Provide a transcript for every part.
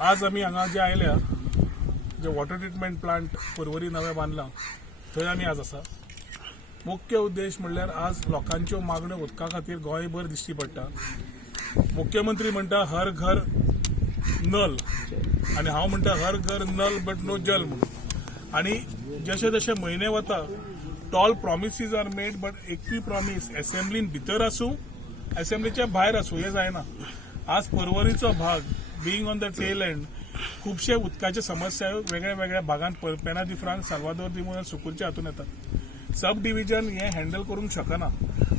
आज आम्ही हांगा जे आयल्या जे वॉटर ट्रिटमेंट प्लांट परवरी नवे बांधला थंय आमी आज आसा। मुख्य उद्देश म्हणल्यार आज लोकांच्यो मागण्यो उदका खातीर गोंयभर दिश्टी पडटा। मुख्यमंत्री म्हणटा हर घर नल आणि हांव म्हणटा हर घर नल बट नो जल म्हणून। आणि जशे जशे म्हयने वता tall promises are made but एकूय प्रॉमिस असेंब्लीन भितर आसूं असेंब्लीच्या भायर आसूं हे जायना। आज परवरीचो भाग being on the tail end खुबशे उदकाचे समस्या वेगळ्या वेगळ्या भागांत पेना दी फ्रांस साल्वादोर दी मुन सुकूरच्या हातून येतात। सब डिव्हिजन हे हँडल करूंक शकना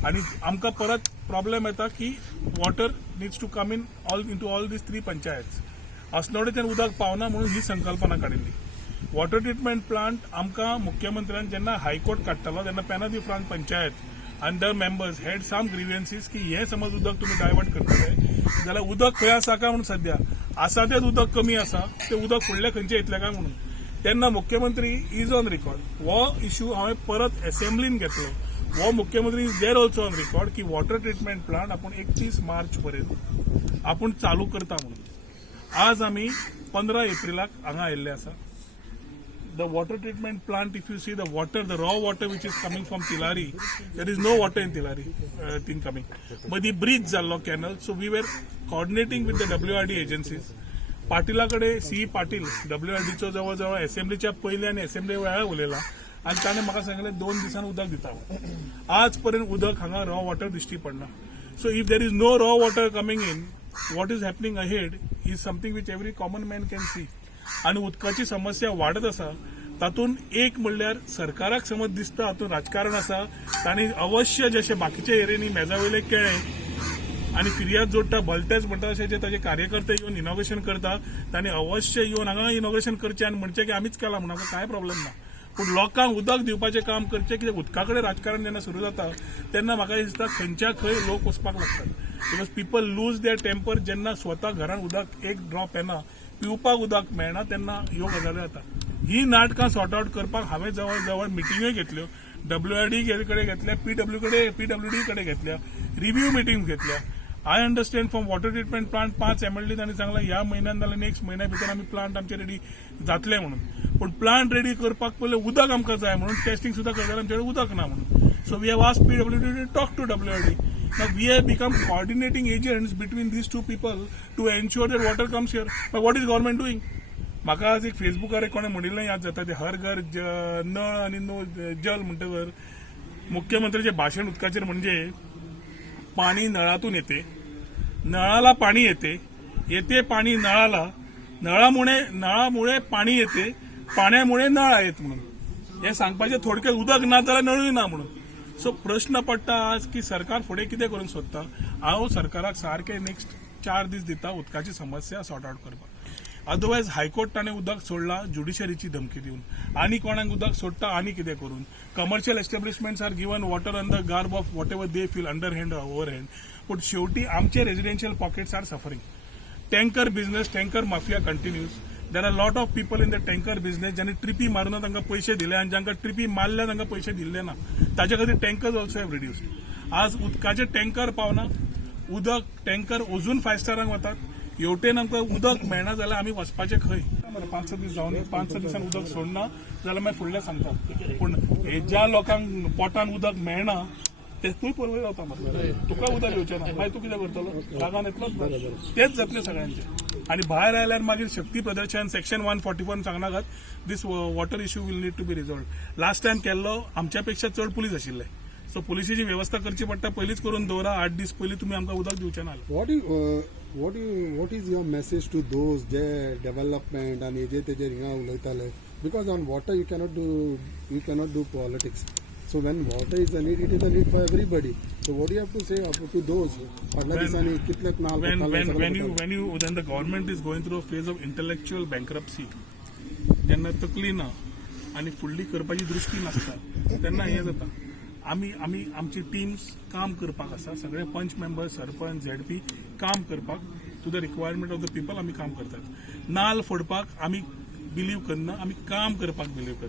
आणि आमकां परत प्रॉब्लेम येता की water needs to come in all these 3 panchayats. अस्नोडेच्यान उदक पावना म्हणून ही संकल्पना काडिल्ली। वॉटर ट्रिटमेंट प्लांट आमकां मुख्यमंत्र्यान जेन्ना हायकोर्ट काडटालो तेन्ना पेना दी फ्रांस panchayat and the members had some grievances की हे समज उदक तुम्ही डायवर्ट करतले जाल्यार उदक खंय आसा काय म्हणून सध्या आसा तेच उदक कमी आसा ते उदक फुडले खंयचे येतले काय म्हणून। तेन्ना मुख्यमंत्री इज ऑन रिकॉर्ड हो इश्यू हांवें परत असेंब्लीन घेतलो। हो मुख्यमंत्री is there also on record की वॉटर ट्रिटमेंट प्लांट आपण 31 मार्च पर्यंत आपण चालू करता म्हणून। आज आमी 15 एप्रिलाक हांगा आयिल्ले आसा। The water treatment plant, if you see the raw water which is coming from Tilari, there is no water in Tilari thing coming. But the bridge zallo canal, so we were coordinating with the WRD agencies. पाटीलाकडे C Patil WRDचो जवळ जवळ असेंब्लीच्या पयले आणि assembly वेळार उलयला आणि ताणें म्हाका सांगलें 2 दिसान उदक दिता। आज पर्यंत उदक हांगा रॉ वॉटर दिश्टी पडना। So if there is no raw water coming in, what is happening ahead is something which every common man can see. आणि उदकाची समस्या वाढत आसा तातून एक म्हणल्यार सरकाराक समज दिसता हातून राजकारण आसा तांणी अवश्य जशे बाकीच्या एरियांनी मेजावयले केळे आणि फिर्याद जोडटा भलतेच म्हणटा अशे जे ताजे कार्यकर्ते येवन इनॉग्रेशन करता तांणी अवश्य येवन हांगा इनॉग्रेशन करचें आनी म्हणचें की आमीच केलां म्हणून आमकां कांय प्रॉब्लेम ना। पूण लोकांक उदक दिवपाचें काम करचें कित्याक उदका कडेन राजकारण जेन्ना सुरू जाता तेन्ना म्हाका दिसता खंयच्या खंय लोक वचपाक लागतात। Because people lose their temper जेन्ना स्वता घरांत उदक एक ड्रॉप येना पिवपाक उदक मेळना तेन्ना ह्यो गजाली जाता। ही नाटकां सॉर्ट आउट करपाक हांवें जवळ जवळ मिटिंग्यो घेतल्यो। WRD कडेन घेतल्या, PWD कडेन घेतल्या, रिव्ह्यू मिटिंग घेतल्या। I understand from water treatment plant 5 MLD तांणी सांगला ह्या म्हयन्यान नाल्यार नेक्स्ट म्हयन्या भितर आमी प्लांट आमचे रेडी जातले म्हणून। पूण प्लांट रेडी करपाक पयलीं उदक आमकां जाय म्हणून टेस्टिंग सुद्दां करताले आमचे कडेन उदक ना म्हणून। So we have asked PWD to talk to WRD। Now we have become coordinating agents between these two people to ensure that water comes here. But what is government doing? म्हाका आज एक फेसबुकार कोणें म्हणिल्लें याद जाता ते हर घर नळ आणि नो जल म्हणटकर मुख्यमंत्र्याचें भाशण उदकाचेर म्हणजे पाणी नळातून येते, नळाला पाणी येते पाणी नळाला, नळामुळे पाणी येते, पाण्यामुळे नळ आहेत म्हणून। हे सांगपाचें थोडक्यात उदक ना जाल्यार नळूय ना म्हणून। सो प्रश्न पडटा आज की सरकार फुडें कितें करूंक सोदता। हांव सरकाराक सारके नेक्स्ट 4 दीस दिता उदकाची समस्या सॉर्ट आउट करपाक। अदरवायज हायकोर्ट ताणें उदक सोडला ज्युडिशरीची धमकी दिवन आनी कोणाक उदक सोडटा आनी कितें करून। Commercial establishments are given water on the garb of whatever they feel under hand और ओव्हर हँड। पूण शेवटी आमचे residential pockets are suffering. Tanker business, tanker mafia continues. There are lot of people in the tanker business ज्यांनी ट्रिपी मारून तांकां पयशे दिले आणि जांकां ट्रिपी मारल्या तांकां पयशे दिल्ले ना। ताचे खातीर टँकर्स ऑल्सो हॅव रिड्यूस्ड। आज उदकाचे टँकर पावना, उदक टँकर अजून 5 स्टारांक वतात। हेवटेन आमकां उदक मेळना जाल्यार आमी वचपाचे खंय। 5-6 दीस जावन 5-6 दिसान उदक सोडना जाल्यार मागीर फुडलें सांगता। पूण ज्या लोकांक पोटान उदक मेळना तेतूय परवय जावता मरे। तुका उदक येवचें ना मागीर तूं कितें करतलो? रागान येतलोच। तेच जातलें सगळ्यांचें। आणि भायर आयल्यार मागीर शक्ती प्रदर्शन सेक्शन 144 सांगनाकात these water issue will need to be resolved. Last time केल्लो आमच्या पेक्षा चड पुलीस आशिल्ले। सो पुलिसेची व्यवस्था करची पडटा पयलींच करून दवरा। 8 दीस पयलीं तुमी आमकां उदक दिवचें ना। What is your message to those जे development आणि जे तेजेर हिंगा उलयताले? Because on water you cannot do politics. So when water is a need, it is a need for everybody. So what do you have to say to those? When the government is going through a phase of intellectual bankruptcy, जेन्ना तकली ना आणि फुडली करपाची दृष्टी नासता तेन्ना हें जाता। आमची टीम्स काम करपाक आसा, सगळे पंच मेंबर, सरपंच, ZP काम करपाक to the requirement of the people आमी काम करतात। नाल फोडपाक आमी बिलीव करना, आमी काम करपाक बिलीव करता।